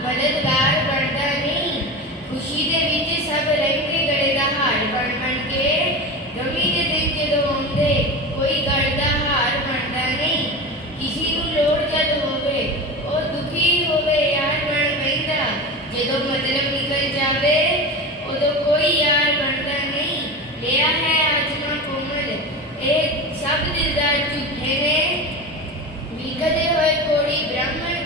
ਮਦਦਗਾਰ ਬਣਦਾ ਨਹੀਂ। ਖੁਸ਼ੀ ਦੇ ਵਿੱਚ ਸਭ ਰਹਿੰਦੇ ਗਲੇ ਦਾ ਹਾਰ ਬਣ ਬਣ ਕੇ ਗਮੀ ਦੇ ਦਿਨ ਜਦੋਂ ਆਉਂਦੇ, ਕੋਈ ਗਲ ਦਾ ਹਾਰ ਬਣਦਾ ਨਹੀਂ। ਕਿਸੇ ਨੂੰ ਲੋੜ ਜਦ ਹੋਵੇ, ਉਹ ਦੁਖੀ ਹੋਵੇ, ਯਾਰ ਬਣ ਬੈਂਦਾ। ਜਦੋਂ ਮਤਲਬ ਨਿਕਲ ਜਾਵੇ, ਉਦੋਂ ਕੋਈ ਯਾਰ ਬਣਦਾ ਨਹੀਂ। ਲਿਆ ਹੈ ਆਜਮਾ ਕੋਮਲ, ਇਹ ਸਭ ਦਿਲਦਾਰ ਝੂਠੇ ਨੇ। ਵਿਕਦੇ ਹੋਏ ਕੋੜੀ ਬ੍ਰਾਹਮਣ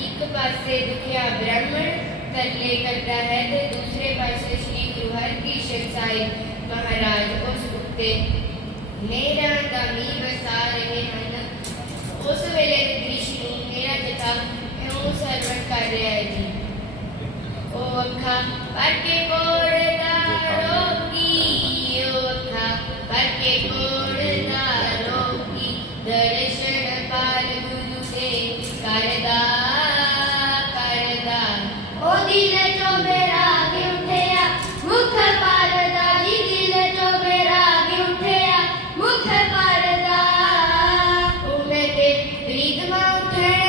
ਇੱਕ ਪਾਸੇ ਦੁਖਿਆ ਬ੍ਰਾਹਮਣ ਤਰਲੇ ਕਰਦਾ ਹੈ ਤੇ ਦੂਸਰੇ ਪਾਸੇ ਸ੍ਰੀ ਗੁਰੂ ਹਰਕ੍ਰਿਸ਼ਨ ਸਾਹਿਬ ਮਹਾਰਾਜ ਉਸ ਉੱਤੇ ਮੇਰਾ ਦਾਮੀ ਵਸਾ ਰਹੇ ਹਨ ਉਸ ਵੇਲੇ ਦੇ ਦ੍ਰਿਸ਼ ਨੂੰ ਮੇਰਾ ਜਤਾ ਇਉਂ ਸਰਵਣ ਕਰ ਰਿਹਾ ਹੈ ਜੀ ਉਹ ਅੱਖਾਂ ਭਰ ਕੇ ਕੋੜਦਾ ਰੋਗੀ ਉਹ ਅੱਖਾਂ ਭਰ ਕੇ ਕੋੜਦਾ Read the mountain.